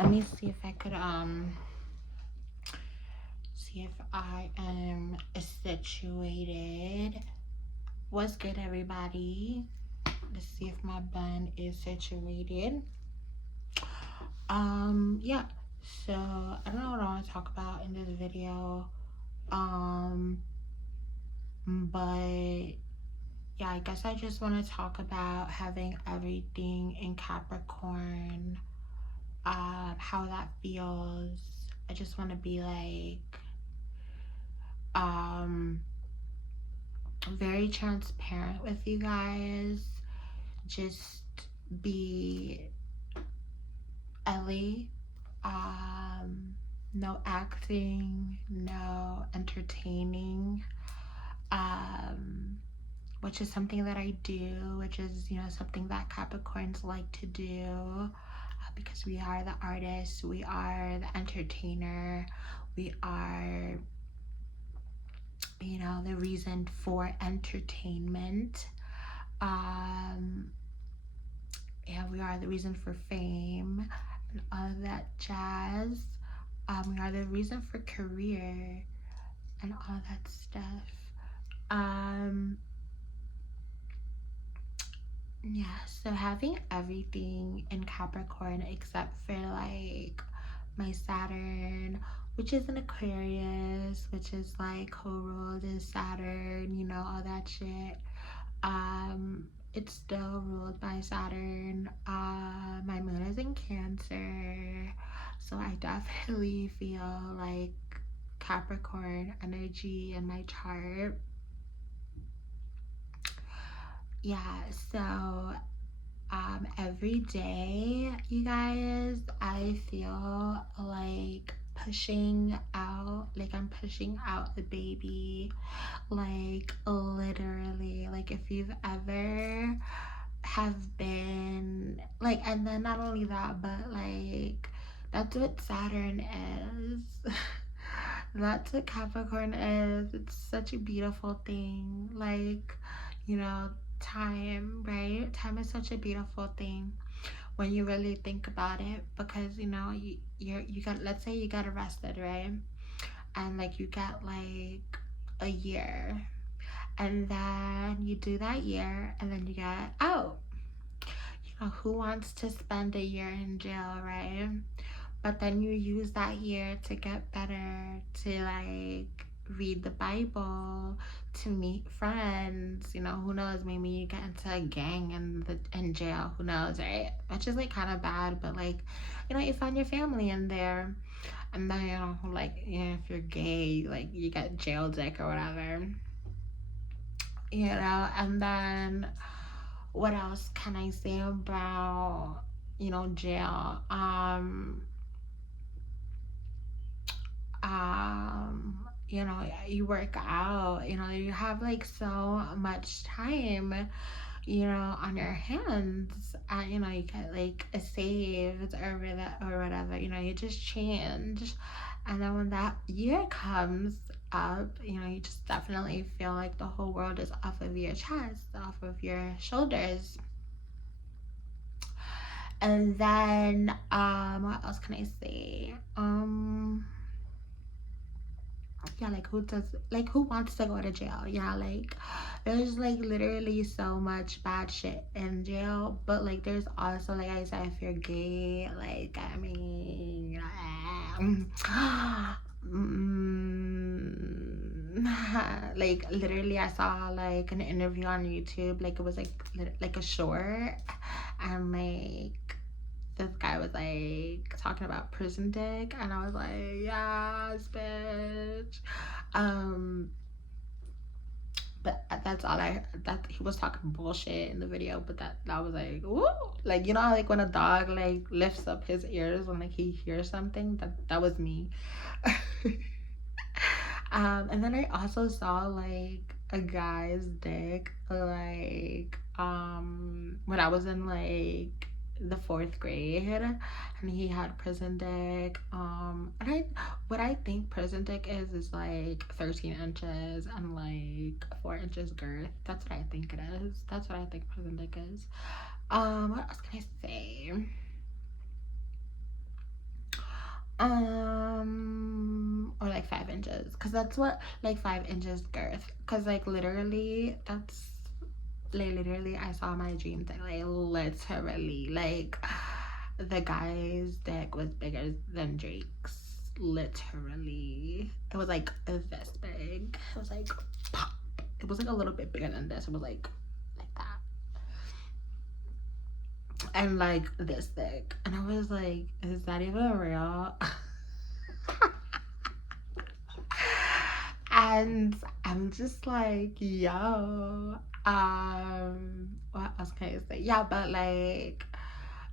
let me see if I could see if I am situated. What's good, everybody? Let's see if my bun is situated. Yeah. So I don't know what I want to talk about in this video. Um, but yeah, I guess I just want to talk about having everything in Capricorn. How that feels. I just want to be like, um, very transparent with you guys. Just be Ellie. No acting, no entertaining. Um, which is something that I do, which is, something that Capricorns like to do, because we are the artists, we are the entertainer, we are, the reason for entertainment. Um, yeah, we are the reason for fame and all of that jazz. We are the reason for career and all that stuff. Um, yeah, so having everything in Capricorn except for like my Saturn, which is an Aquarius, which is like co-ruled is Saturn, all that shit. It's still ruled by Saturn. My moon is in Cancer, so I definitely feel like Capricorn energy in my chart. Yeah, so every day, you guys, I feel like I'm pushing out the baby, like literally, like if you've ever have been like, and then not only that, but like that's what Saturn is. That's what Capricorn is. It's such a beautiful thing. Like, you know, time, right? Time is such a beautiful thing when you really think about it, because you got, let's say you got arrested, right? And like you got like a year, and then you do that year, and then you get out. Who wants to spend a year in jail, right? But then you use that year to get better, to like read the Bible, to meet friends. Who knows? Maybe you get into a gang in jail. Who knows, right? Which is like kind of bad, but like, you find your family in there, and then like, if you're gay, like you get jail dick or whatever. And then what else can I say about jail? You work out, you have like so much time, on your hands. You get like a saved or whatever, you just change. And then when that year comes up, you just definitely feel like the whole world is off of your chest, off of your shoulders. And then what else can I say? Yeah, like who wants to go to jail? Yeah, like there's like literally so much bad shit in jail, but like there's also, like I said, if you're gay, like I mean, like literally I saw like an interview on YouTube, like it was like a short, and like this guy was like talking about prison dick, and I was like, yes, bitch. Um, but that's all I that he was talking bullshit in the video, but that was like, ooh, like how, like when a dog like lifts up his ears when like he hears something, that was me. And then I also saw like a guy's dick, like when I was in like the fourth grade, and he had prison dick. And what I think prison dick is like 13 inches and like 4 inches girth. That's what I think it is. That's what I think prison dick is. What else can I say? Or like 5 inches, because that's what, like 5 inches girth, because like literally that's like literally I saw my dreams, like literally like the guy's dick was bigger than Drake's. Literally, it was like this big. It was like pop. It was like a little bit bigger than this. It was like that, and like this thick, and I was like, is that even real? And I'm just like, yo, what else can I say? Yeah, but like,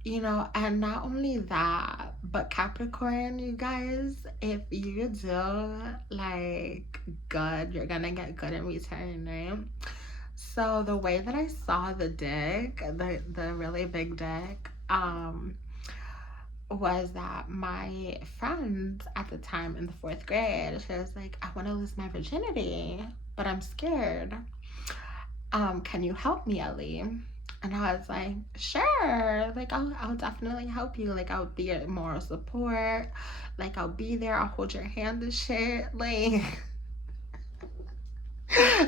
and not only that, but Capricorn, you guys, if you do like good, you're gonna get good in return, right? So the way that I saw the dick, the really big dick, was that my friend at the time in the fourth grade, she was like, I want to lose my virginity, but I'm scared. Can you help me, Ellie? And I was like, sure. Like, I'll definitely help you. Like, I'll be your moral support. Like, I'll be there. I'll hold your hand and shit. Like,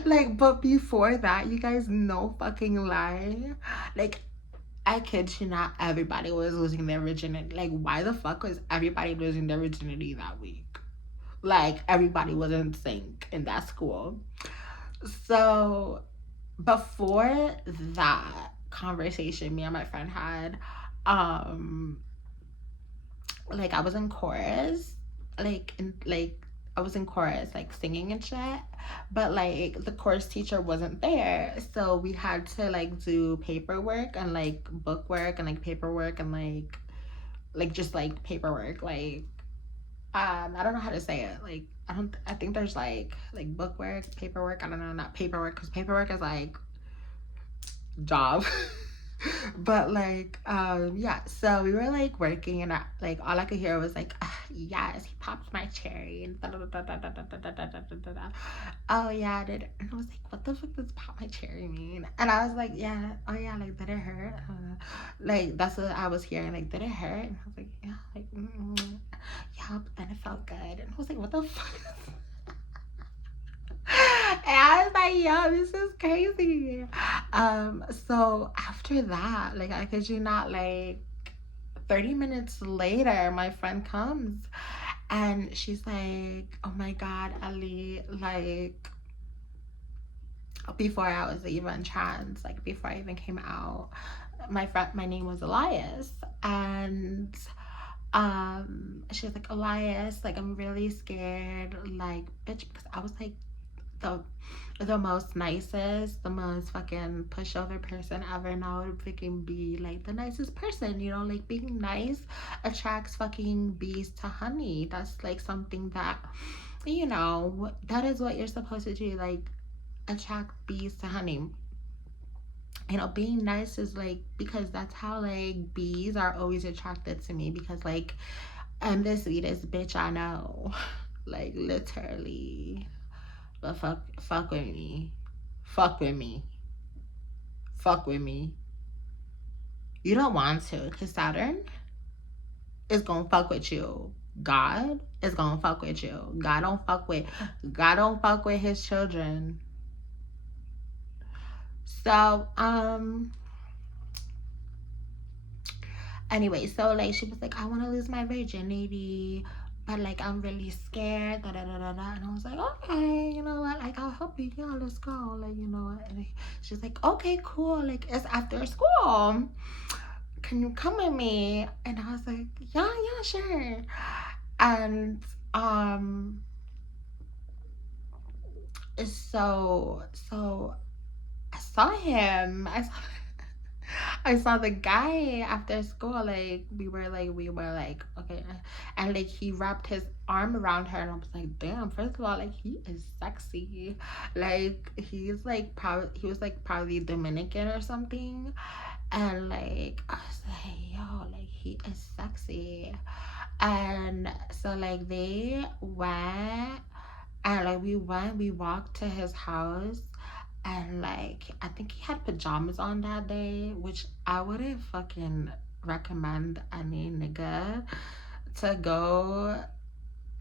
like, but before that, you guys, no fucking lie. Like, I kid you not, everybody was losing their virginity. Like, why the fuck was everybody losing their virginity that week? Like, everybody was in sync in that school. So, before that conversation me and my friend had, like, I was in chorus, I was in chorus, like, singing and shit, but, like, the chorus teacher wasn't there, so we had to, like, do paperwork and, like, bookwork and, like, paperwork and, like, just, like, paperwork, like, I don't know how to say it, like, I think there's, like, bookwork, paperwork, I don't know, not paperwork, because paperwork is, like, job. But like yeah, so we were like working, and like all I could hear was like, yes, he popped my cherry and oh yeah, I did. And I was like, what the fuck does pop my cherry mean? And I was like, yeah, oh yeah, like, did it hurt? Like, that's what I was hearing, like, did it hurt? And I was like, yeah, like, yeah, but then it felt good. And I was like, what the fuck? And I was like, yo, this is crazy. So after that, like, I kid you not, like 30 minutes later, my friend comes and she's like, oh my God, Ali, like, before I was even trans, like before I even came out, my name was Elias. And she was like, Elias, like, I'm really scared, like, bitch, because I was like the the most nicest, the most fucking pushover person ever, and I would freaking be like the nicest person, like, being nice attracts fucking bees to honey. That's like something that, that is what you're supposed to do, like, attract bees to honey. Being nice is like, because that's how, like, bees are always attracted to me, because, like, I'm the sweetest bitch I know. Like, literally. But fuck with me. Fuck with me. Fuck with me. You don't want to, because Saturn is gonna fuck with you. God is gonna fuck with you. God don't fuck with his children. So, anyway, so, like, she was like, I want to lose my virginity, but, like, I'm really scared, da da da da da. And I was like, okay, you know what, like, I'll help you, yeah, let's go, like, you know what. And she's like, okay, cool, like, it's after school, can you come with me? And I was like, yeah, sure. And so I saw him. I saw the guy after school. Like, we were like, okay, and like, he wrapped his arm around her, and I was like, damn. First of all, like, he is sexy. Like, he's like, he was like probably Dominican or something, and like, I was like, yo, like, he is sexy. And so, like, they went, and like, we walked to his house, and like, I think he had pajamas on that day, which I wouldn't fucking recommend any nigga to go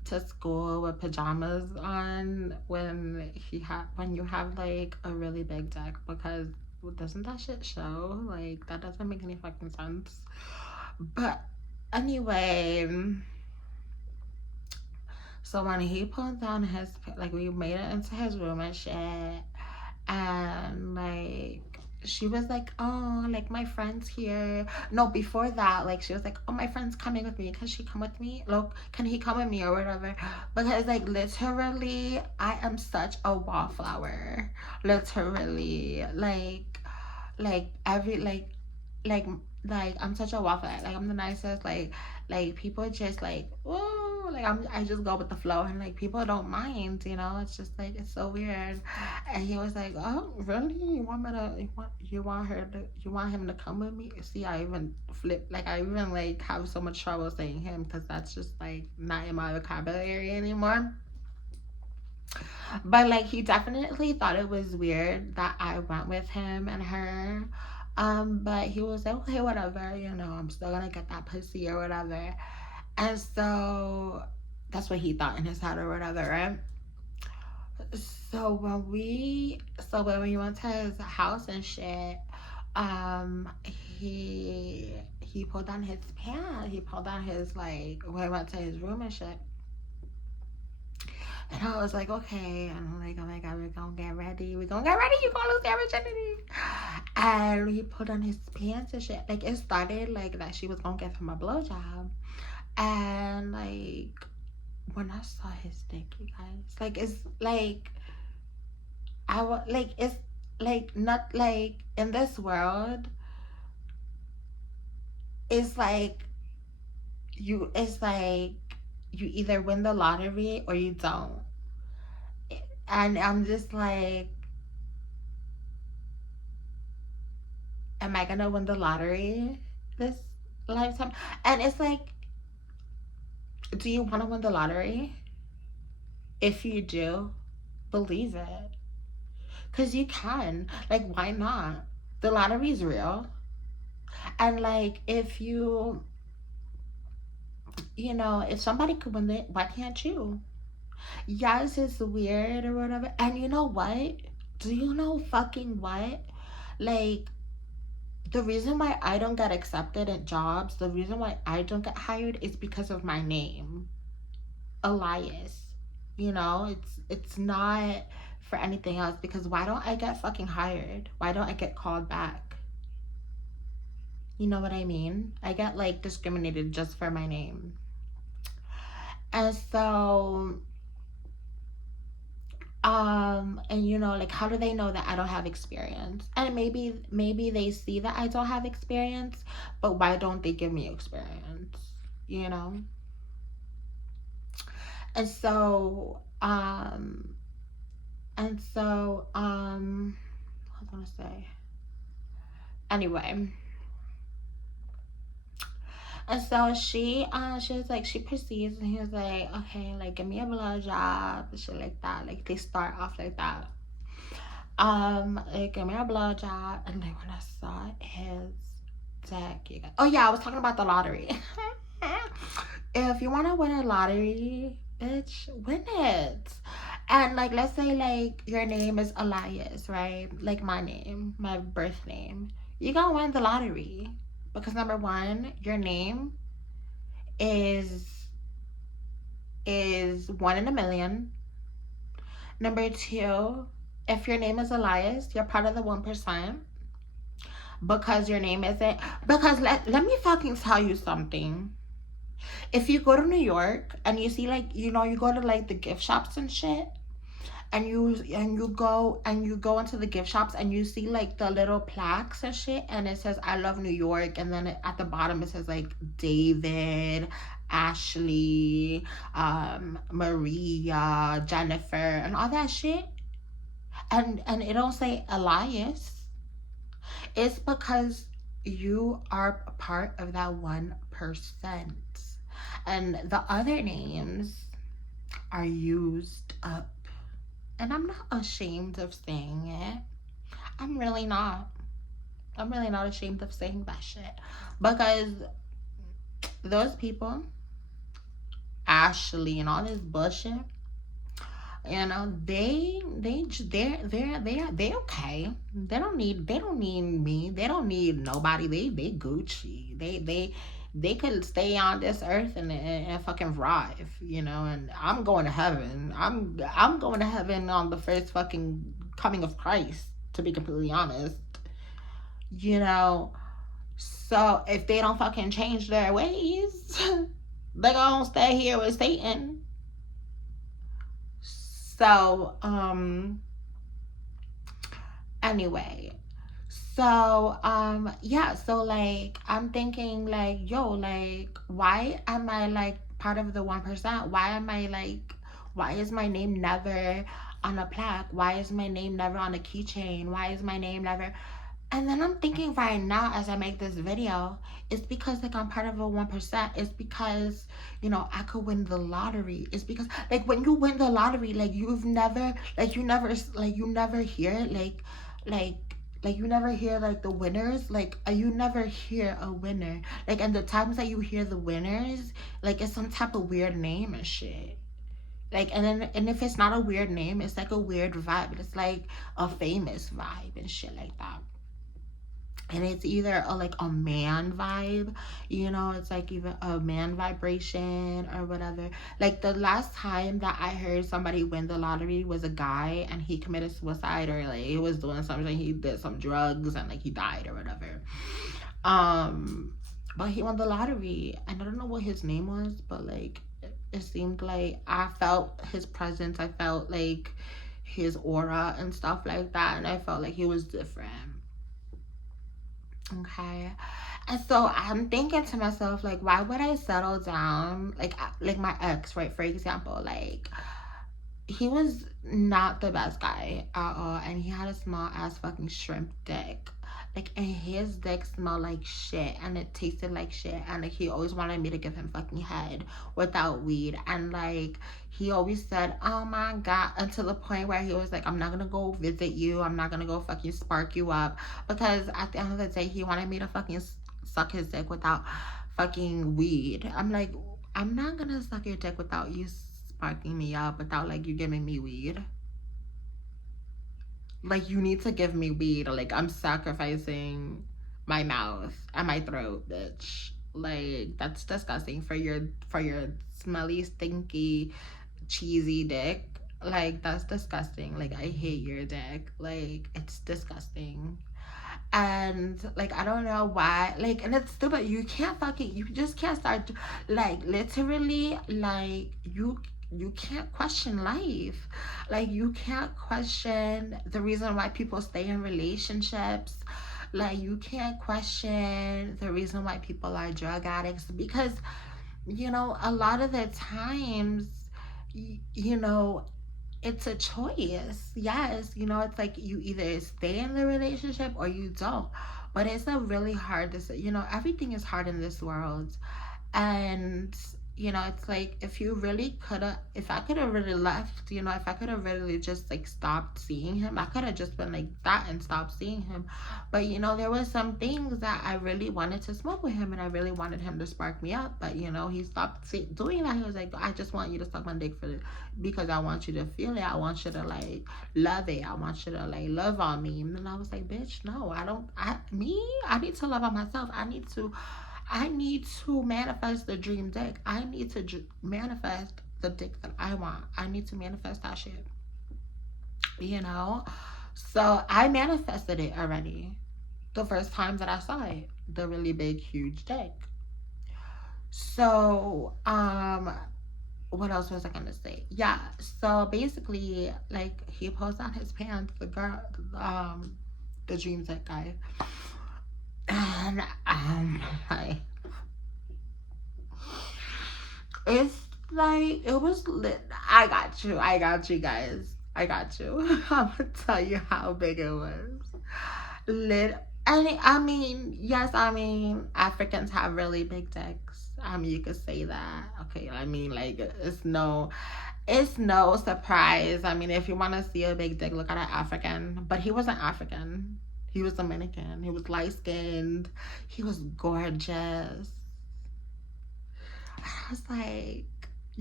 to school with pajamas on when you have like a really big dick, because doesn't that shit show? Like, that doesn't make any fucking sense. But anyway, so when he pulled down his, like, we made it into his room and shit, and like she was like, oh, like, my friend's here. No, before that, like, she was like, oh, my friend's coming with me. Can she come with me? Look, can he come with me or whatever? Because like, literally, I am such a wallflower. Literally, like every like like I'm such a waffle. Like, I'm the nicest. Like people just like, whoa, like I just go with the flow, and like people don't mind, you know. It's just like, it's so weird. And he was like, oh, really? You want me to? You want him to come with me? See, I even flip. Like, I even like have so much trouble saying him, because that's just like not in my vocabulary anymore. But like, he definitely thought it was weird that I went with him and her. But he was like, okay, whatever, you know, I'm still gonna get that pussy or whatever. And so that's what he thought in his head or whatever, right? So when we went to his house and shit, he pulled down his pants. He pulled down his, like, when we went to his room and shit. And I was like, okay. And I'm like, oh my God, we're gonna get ready. We're gonna get ready. You're gonna lose your virginity. And he put on his pants and shit. Like, it started like that she was gonna give him a blowjob. And like, when I saw his dick, you guys, like, it's like, I was like, it's like, not like in this world, it's like it's like you either win the lottery or you don't. And I'm just like, am I gonna win the lottery this lifetime? And it's like, do you want to win the lottery? If you do, believe it. Because you can. Like, why not? The lottery is real. And like, if you know, if somebody could win it, why can't you? Yes, it's weird or whatever. And you know what? Do you know fucking what? Like, the reason why I don't get accepted at jobs, the reason why I don't get hired is because of my name, Elias. You know, it's not for anything else, because why don't I get fucking hired? Why don't I get called back? You know what I mean? I get like discriminated just for my name. And so and you know, like, how do they know that I don't have experience? And maybe they see that I don't have experience, but why don't they give me experience, you know? And so what was I gonna say? Anyway, and so she was like, she proceeds, and he was like, okay, like, give me a blowjob, shit like that. Like, they start off like that. Like, give me a blowjob, and like, when I saw his dick, you guys. Oh yeah, I was talking about the lottery. If you want to win a lottery, bitch, win it. And like, let's say like your name is Elias, right? Like my name, my birth name. You gonna win the lottery, because number one, your name is one in a million. Number two, if your name is Elias, you're part of the 1%, because your name isn't. Because let me fucking tell you something. If you go to New York and you see, like, you know, you go to like the gift shops and shit, and you go into the gift shops and you see like the little plaques and shit, and it says I love New York, and then at the bottom it says like David, Ashley, Maria, Jennifer, and all that shit, and it don't say Elias. It's because you are a part of that 1%, and the other names are used up. And I'm not ashamed of saying it. I'm really not. I'm really not ashamed of saying that shit. Because those people Ashley and all this bullshit, you know, they okay. They don't need me. They don't need nobody. They Gucci. They could stay on this earth and fucking thrive, you know. And I'm going to heaven. I'm going to heaven on the first fucking coming of Christ. To be completely honest, you know. So if they don't fucking change their ways, they gonna stay here with Satan. So, anyway. So, yeah, so like I'm thinking like, yo, like why am I like part of the 1%? Why is my name never on a plaque? Why is my name never on a keychain? Why is my name never, and then I'm thinking right now as I make this video, it's because like I'm part of a 1%. It's because, you know, I could win the lottery. It's because like when you win the lottery, like you never hear it, like you never hear like the winners, like you never hear a winner. Like, and the times that you hear the winners, like it's some type of weird name and shit. Like, and if it's not a weird name, it's like a weird vibe. It's like a famous vibe and shit like that. And it's either like a man vibe, you know, it's like even a man vibration or whatever. Like the last time that I heard somebody win the lottery was a guy and he committed suicide, or like he was doing something, he did some drugs and like he died or whatever. But he won the lottery and I don't know what his name was, but like it seemed like I felt his presence, I felt like his aura and stuff like that, and I felt like he was different. Okay. And so I'm thinking to myself, like, why would I settle down? Like my ex, right? For example, like, he was not the best guy at all, and he had a small ass fucking shrimp dick. Like, and his dick smelled like shit, and it tasted like shit, and like he always wanted me to give him fucking head without weed, and like he always said, "Oh my god," until the point where he was like, "I'm not gonna go visit you. I'm not gonna go fucking spark you up," because at the end of the day, he wanted me to fucking suck his dick without fucking weed. I'm like, I'm not gonna suck your dick without you sparking me up, without like you giving me weed. Like, you need to give me weed, or like I'm sacrificing my mouth and my throat, bitch. Like, that's disgusting for your smelly, stinky, cheesy dick. Like, that's disgusting. Like, I hate your dick. Like, it's disgusting. And like I don't know why, like, and it's stupid. You just can't start, like, literally, like, you can't question life. Like, you can't question the reason why people stay in relationships. Like, you can't question the reason why people are drug addicts, because, you know, a lot of the times, you know, it's a choice. Yes, you know, it's like you either stay in the relationship or you don't. But it's a really hard decision. You know, everything is hard in this world. And, you know, it's like if I could have really left, you know, if I could have really just like stopped seeing him, I could have just been like that and stopped seeing him. But, you know, there was some things that I really wanted to smoke with him and I really wanted him to spark me up. But, you know, he stopped doing that. He was like, I just want you to suck my dick because I want you to feel it. I want you to like love it. I want you to like love on me. And then I was like, bitch, no, I need to love on myself. I need to manifest the dream dick. I need to manifest the dick that I want. I need to manifest that shit. You know? So I manifested it already. The first time that I saw it. The really big, huge dick. So, what else was I gonna say? Yeah, so basically, like, he pulls on his pants, the dream dick guy. And, like, it's like it was lit. I got you guys. I got you. I'm gonna tell you how big it was. Lit. And I mean, yes, I mean Africans have really big dicks. You could say that. Okay, I mean, like, it's no surprise. I mean, if you want to see a big dick, look at an African. But he wasn't African. He was Dominican. He was light skinned. He was gorgeous. I was like,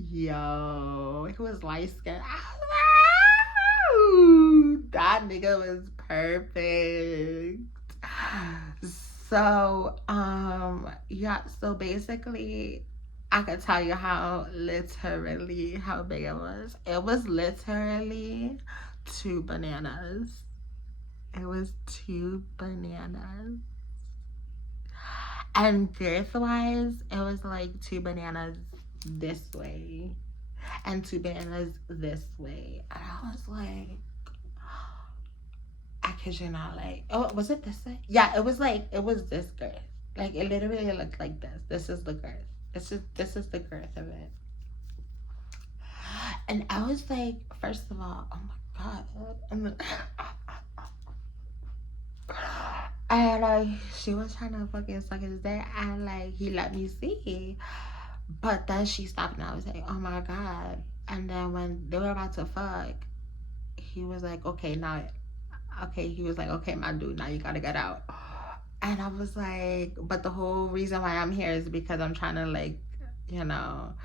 Yo, he was light skinned. Ooh, that nigga was perfect. So, yeah, so basically, I could tell you how big it was. It was literally 2 bananas. It was 2 bananas. And girth wise, it was like 2 bananas this way and 2 bananas this way. And I was like, I kid you not, like, oh, was it this way? Yeah, it was this girth. Like, it literally looked like this. This is the girth. This is the girth of it. And I was like, first of all, oh my God. And she was trying to fucking suck his dick, and like he let me see, but then she stopped, and I was like, oh my God. And then when they were about to fuck, he was like, okay, now, okay, he was like, okay, my dude, now you gotta get out. And I was like, but the whole reason why I'm here is because I'm trying to, like, you know,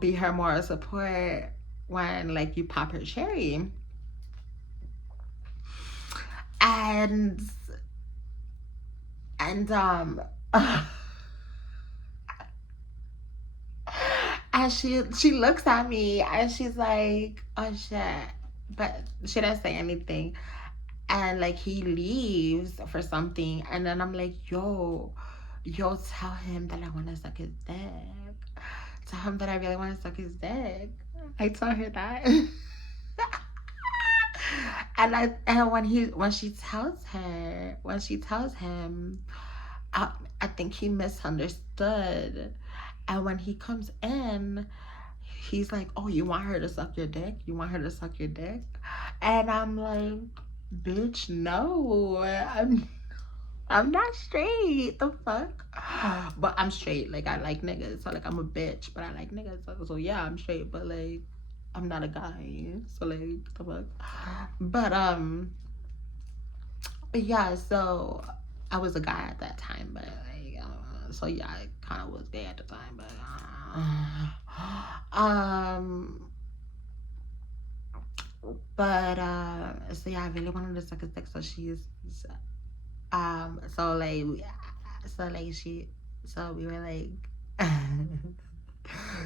be her moral support when, like, you pop her cherry. And and and she looks at me and she's like, oh shit, but she doesn't say anything. And like he leaves for something, and then I'm like, yo, tell him that I want to suck his dick. Tell him that I really want to suck his dick. I told her that. And when she tells him, I think he misunderstood. And when he comes in, he's like, oh, you want her to suck your dick? You want her to suck your dick? And I'm like, bitch, no. I'm not straight. The fuck? But I'm straight. Like, I like niggas. So, like, I'm a bitch, but I like niggas. So yeah, I'm straight, but like, I'm not a guy. So, like, the fuck? But, yeah, so I was a guy at that time, but like, so yeah, I kind of was gay at the time, but so yeah, I really wanted to suck his dick. So so like, so like so we were like,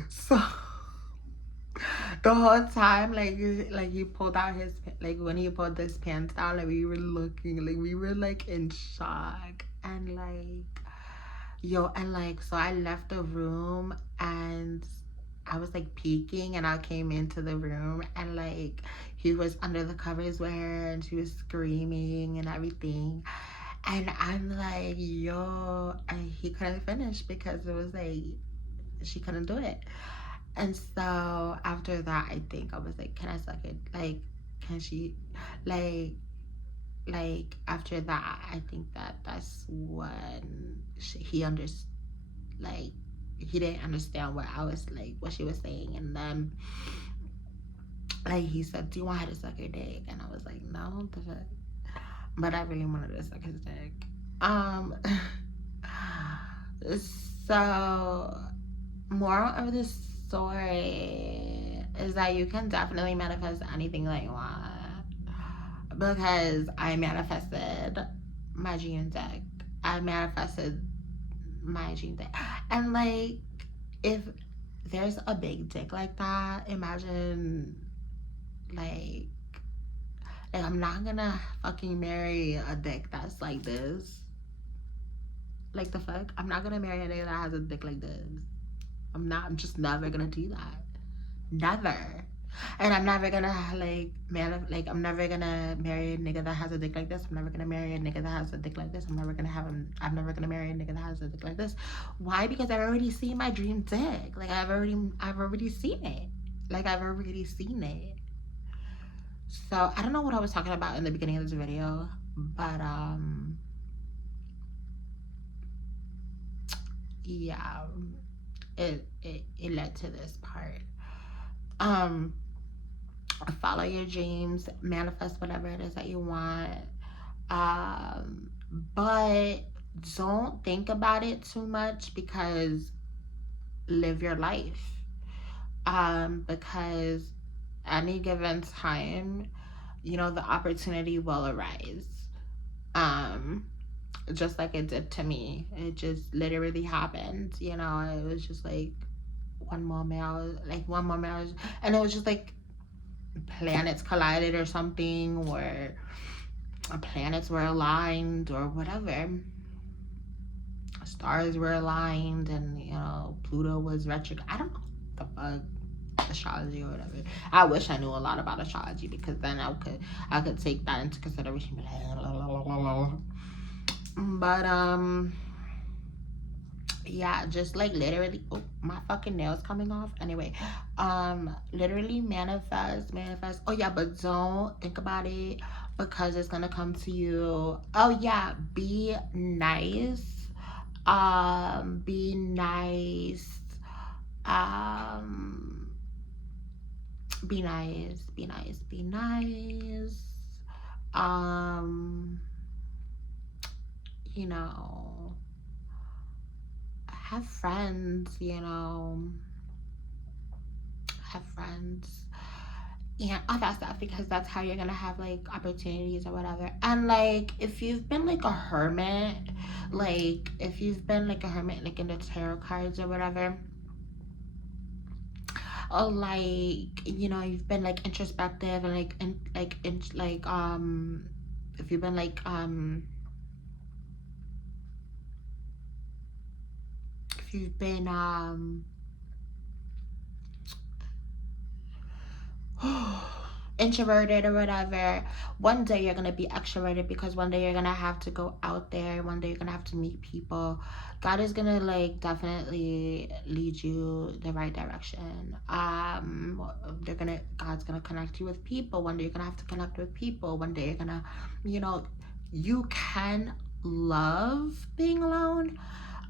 so the whole time, like he pulled out his, like when he pulled his pants down, like we were looking, like we were like in shock, and like, yo, and like, so I left the room and I was like peeking, and I came into the room, and like he was under the covers with her, and she was screaming and everything, and I'm like, yo, and he couldn't finish because it was like she couldn't do it. And so after that, I think I was like, can I suck it? Like, can she, like, after that, I think that's when he understood, like, he didn't understand what I was, like, what she was saying. And then, like, he said, do you want her to suck your dick? And I was like, no, but I really wanted to suck his dick. So, moral of the story is that you can definitely manifest anything that you want, because I manifested my dream deck. I manifested my dream deck. And like, if there's a big dick like that, imagine like I'm not gonna fucking marry a dick that's like this. Like, the fuck? I'm not gonna marry a nigga that has a dick like this. I'm just never gonna do that. Never. And I'm never gonna I'm never gonna marry a nigga that has a dick like this. I'm never gonna marry a nigga that has a dick like this. I'm never gonna marry a nigga that has a dick like this. Why? Because I've already seen my dream dick. Like, I've already seen it. Like, I've already seen it. So I don't know what I was talking about in the beginning of this video, but yeah, it led to this part. Follow your dreams, manifest whatever it is that you want, but don't think about it too much, because live your life. Because any given time, you know, the opportunity will arise. Um, just like it did to me. It just literally happened, you know. It was just like one moment I was, and it was just like planets collided or something, or planets were aligned or whatever. Stars were aligned, and you know, Pluto was retrograde. I don't know the fuck, astrology or whatever. I wish I knew a lot about astrology, because then I could take that into consideration. But yeah, just like literally, oh, my fucking nails coming off. Anyway, literally manifest. Oh yeah, but don't think about it, because it's gonna come to you. Oh yeah, be nice. Be nice. Um, be nice. Be nice. Be nice. Um, you know, have friends. You know, have friends and all that stuff, because that's how you're gonna have like opportunities or whatever. And like, if you've been like a hermit, like if you've been like a hermit, like in the tarot cards or whatever, or like, you know, you've been like introspective and like if you've been like if you've been introverted or whatever, one day you're gonna be extroverted, because one day you're gonna have to go out there, one day you're gonna have to meet people. God is gonna like definitely lead you the right direction. God's gonna connect you with people. One day you're gonna have to connect with people. One day you're gonna, you know, you can love being alone,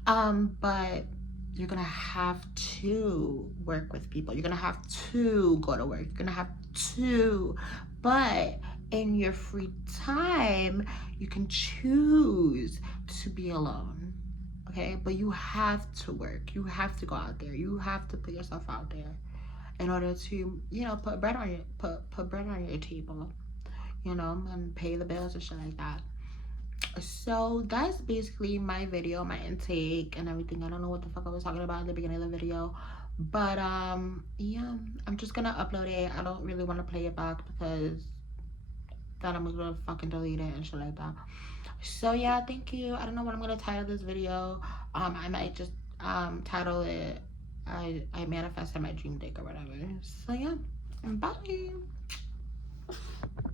but you're gonna have to work with people. You're gonna have to go to work. You're gonna have to, but in your free time, you can choose to be alone. Okay, but you have to work. You have to go out there. You have to put yourself out there in order to, you know, put bread on your table, you know, and pay the bills and shit like that. So that's basically my video, my intake and everything. I don't know what the fuck I was talking about in the beginning of the video, but yeah, I'm just gonna upload it. I don't really want to play it back, because then I'm gonna fucking delete it and shit like that. So yeah, thank you. I don't know what I'm gonna title this video. I might just title it I manifested my dream dick or whatever. So yeah, bye.